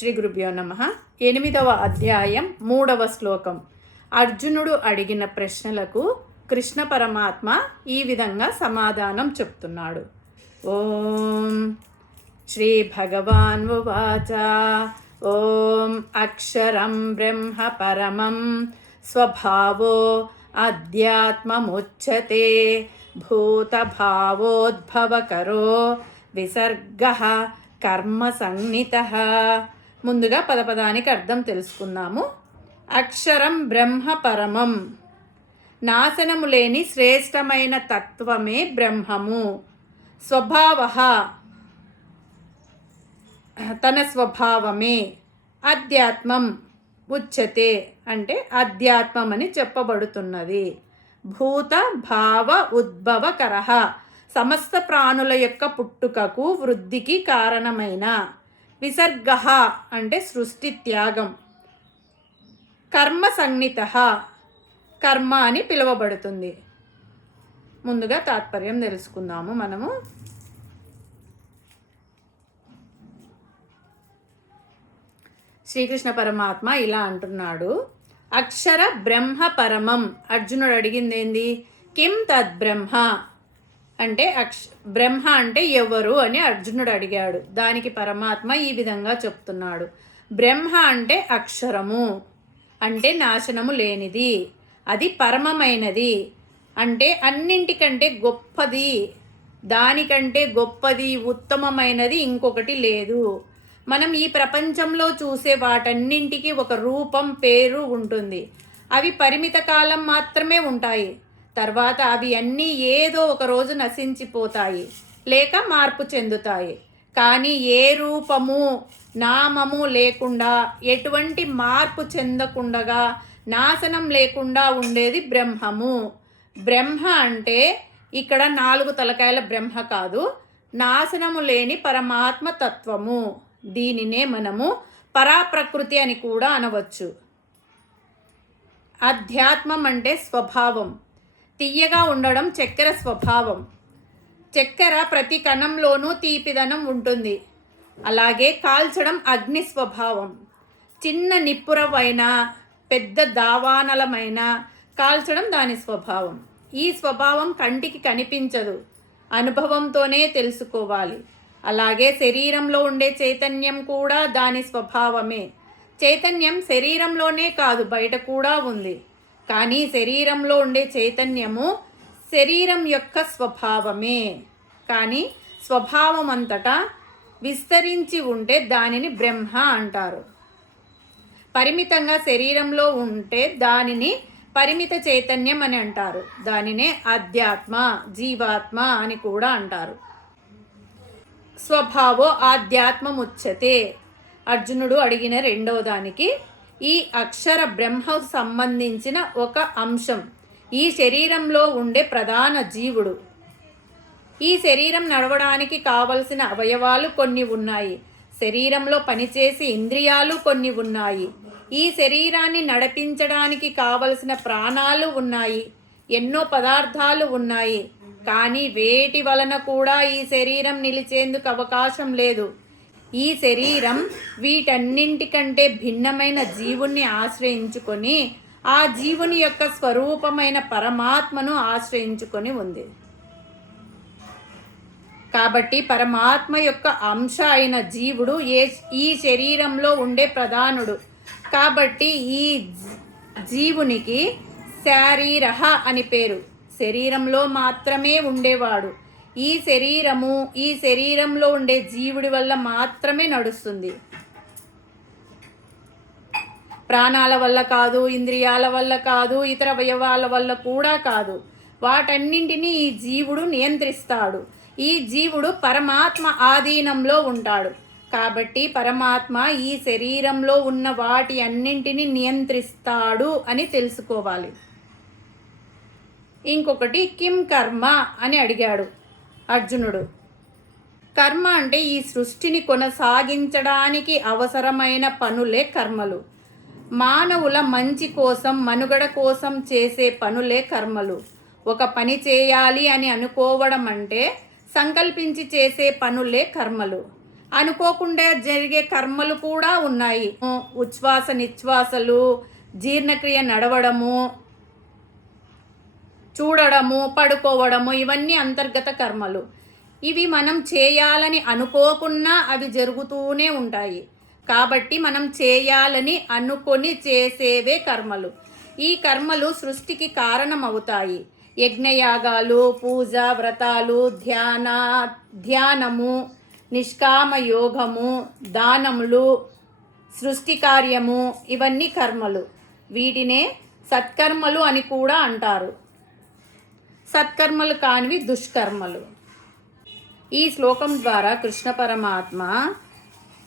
శ్రీ గురుభ్యో నమః. 8వ అధ్యాయం 3వ శ్లోకం. అర్జునుడు అడిగిన ప్రశ్నలకు కృష్ణ పరమాత్మ ఈ విధంగా సమాధానం చెప్తున్నాడు. ఓం శ్రీ భగవాన్ ఉవాచ. ఓం అక్షరం బ్రహ్మ పరమం స్వభావో అధ్యాత్మముచ్యతే భూతభావోద్భవకరో విసర్గః కర్మ సంజ్ఞితః. ముందుగా పదపదానికి అర్థం తెలుసుకుందాము. అక్షరం బ్రహ్మ పరమం, నాశనము లేని శ్రేష్టమైన తత్వమే బ్రహ్మము. స్వభావః, తన స్వభావమే. అధ్యాత్మం ఉచ్యతే అంటే అధ్యాత్మం అని చెప్పబడుతున్నది. భూత భావ ఉద్భవకరః, సమస్త ప్రాణుల యొక్క పుట్టుకకు వృద్ధికి కారణమైన. విసర్గః అంటే సృష్టి త్యాగం. కర్మ సంజ్ఞితః, కర్మ అని పిలువబడుతుంది. ముందుగా తాత్పర్యం తెలుసుకుందాము మనము. శ్రీకృష్ణ పరమాత్మ ఇలా అంటున్నాడు. అక్షర బ్రహ్మ పరమం. అర్జునుడు అడిగింది ఏంది? కిం తద్బ్రహ్మ అంటే బ్రహ్మ అంటే ఎవరు అని అర్జునుడు అడిగాడు. దానికి పరమాత్మ ఈ విధంగా చెప్తున్నాడు. బ్రహ్మ అంటే అక్షరము, అంటే నాశనము లేనిది, అది పరమమైనది, అంటే అన్నింటికంటే గొప్పది, దానికంటే గొప్పది ఉత్తమమైనది ఇంకొకటి లేదు. మనం ఈ ప్రపంచంలో చూసే వాటన్నింటికి ఒక రూపం, పేరు ఉంటుంది. అవి పరిమిత కాలం మాత్రమే ఉంటాయి. తర్వాత అవి అన్నీ ఏదో ఒక రోజు నశించిపోతాయి లేక మార్పు చెందుతాయి. కానీ ఏ రూపము నామము లేకుండా, ఎటువంటి మార్పు చెందకుండా, నాశనం లేకుండా ఉండేది బ్రహ్మము. బ్రహ్మ అంటే ఇక్కడ 4 తలకాయల బ్రహ్మ కాదు, నాశనము లేని పరమాత్మ తత్వము. దీనినే మనము పరాప్రకృతి అని కూడా అనవచ్చు. అధ్యాత్మం అంటే స్వభావం. తియ్యగా ఉండడం చక్కెర స్వభావం. చక్కెర ప్రతి కణంలోనూ తీపిదనం ఉంటుంది. అలాగే కాల్చడం అగ్ని స్వభావం. చిన్న నిప్పురవైన, పెద్ద దావానలమైన కాల్చడం దాని స్వభావం. ఈ స్వభావం కంటికి కనిపించదు, అనుభవంతోనే తెలుసుకోవాలి. అలాగే శరీరంలో ఉండే చైతన్యం కూడా దాని స్వభావమే. చైతన్యం శరీరంలోనే కాదు, బయట కూడా ఉంది. కానీ శరీరంలో ఉండే చైతన్యము శరీరం యొక్క స్వభావమే. కానీ స్వభావం అంతటా విస్తరించి ఉంటే దానిని బ్రహ్మ అంటారు. పరిమితంగా శరీరంలో ఉంటే దానిని పరిమిత చైతన్యం అని అంటారు. దానినే అధ్యాత్మ, జీవాత్మ అని కూడా అంటారు. స్వభావో ఆధ్యాత్మముచ్యతే. అర్జునుడు అడిగిన రెండవ దానికి ఈ అక్షర బ్రహ్మకు సంబంధించిన ఒక అంశం ఈ శరీరంలో ఉండే ప్రధాన జీవుడు. ఈ శరీరం నడవడానికి కావలసిన అవయవాలు కొన్ని ఉన్నాయి. శరీరంలో పనిచేసే ఇంద్రియాలు కొన్ని ఉన్నాయి. ఈ శరీరాన్ని నడిపించడానికి కావలసిన ప్రాణాలు ఉన్నాయి. ఎన్నో పదార్థాలు ఉన్నాయి. కానీ వేటి వలన కూడా ఈ శరీరం నిలిచేందుకు అవకాశం లేదు. ఈ శరీరం వీటన్నింటికంటే భిన్నమైన జీవుణ్ణి ఆశ్రయించుకొని, ఆ జీవుని యొక్క స్వరూపమైన పరమాత్మను ఆశ్రయించుకొని ఉంది. కాబట్టి పరమాత్మ యొక్క అంశ అయిన జీవుడు ఈ శరీరంలో ఉండే ప్రధానుడు. కాబట్టి ఈ జీవునికి శారీరః అని పేరు. శరీరంలో మాత్రమే ఉండేవాడు. ఈ శరీరంలో ఉండే జీవుడి వల్ల మాత్రమే నడుస్తుంది. ప్రాణాల వల్ల కాదు, ఇంద్రియాల వల్ల కాదు, ఇతర అవయవాల వల్ల కూడా కాదు. వాటన్నింటినీ ఈ జీవుడు నియంత్రిస్తాడు. ఈ జీవుడు పరమాత్మ ఆధీనంలో ఉంటాడు. కాబట్టి పరమాత్మ ఈ శరీరంలో ఉన్న వాటి అన్నింటినీ నియంత్రిస్తాడు అని తెలుసుకోవాలి. ఇంకొకటి కిం కర్మ అని అడిగాడు అర్జునుడు. కర్మ అంటే ఈ సృష్టిని కొనసాగించడానికి అవసరమైన పనులే కర్మలు. మానవుల మంచి కోసం, మనుగడ కోసం చేసే పనులే కర్మలు. ఒక పని చేయాలి అని అనుకోవడం అంటే సంకల్పించి చేసే పనులే కర్మలు. అనుకోకుండా జరిగే కర్మలు కూడా ఉన్నాయి. ఉచ్ఛ్వాస నిశ్వాసలు, జీర్ణక్రియ నడవడము, చూడడము, పడుకోవడము, ఇవన్నీ అంతర్గత కర్మలు. ఇవి మనం చేయాలని అనుకోకున్నా అవి జరుగుతూనే ఉంటాయి. కాబట్టి మనం చేయాలని అనుకొని చేసేవే కర్మలు. ఈ కర్మలు సృష్టికి కారణమవుతాయి. యజ్ఞయాగాలు, పూజ, వ్రతాలు, ధ్యానము, నిష్కామ యోగము, దానములు, సృష్టి కార్యము, ఇవన్నీ కర్మలు. వీటినే సత్కర్మలు అని కూడా అంటారు. సత్కర్మలు కానివి దుష్కర్మలు. ఈ శ్లోకం ద్వారా కృష్ణ పరమాత్మ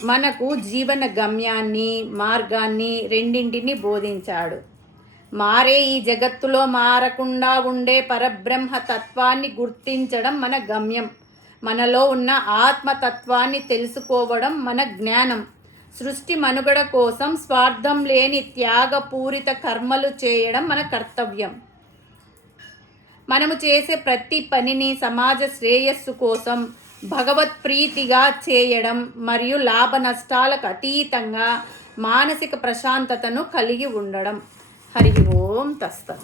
మనకు జీవన గమ్యాన్ని, మార్గాన్ని రెండింటిని బోధించాడు. మారే ఈ జగత్తులో మారకుండా ఉండే పరబ్రహ్మ తత్వాన్ని గుర్తించడం మన గమ్యం. మనలో ఉన్న ఆత్మతత్వాన్ని తెలుసుకోవడం మన జ్ఞానం. సృష్టి మనుగడ కోసం స్వార్థం లేని త్యాగపూరిత కర్మలు చేయడం మన కర్తవ్యం. మనము చేసే ప్రతి పనిని సమాజ శ్రేయస్సు కోసం భగవత్ ప్రీతిగా చేయడం మరియు లాభ నష్టాలకు అతీతంగా మానసిక ప్రశాంతతను కలిగి ఉండడం. హరి ఓం తత్సత్.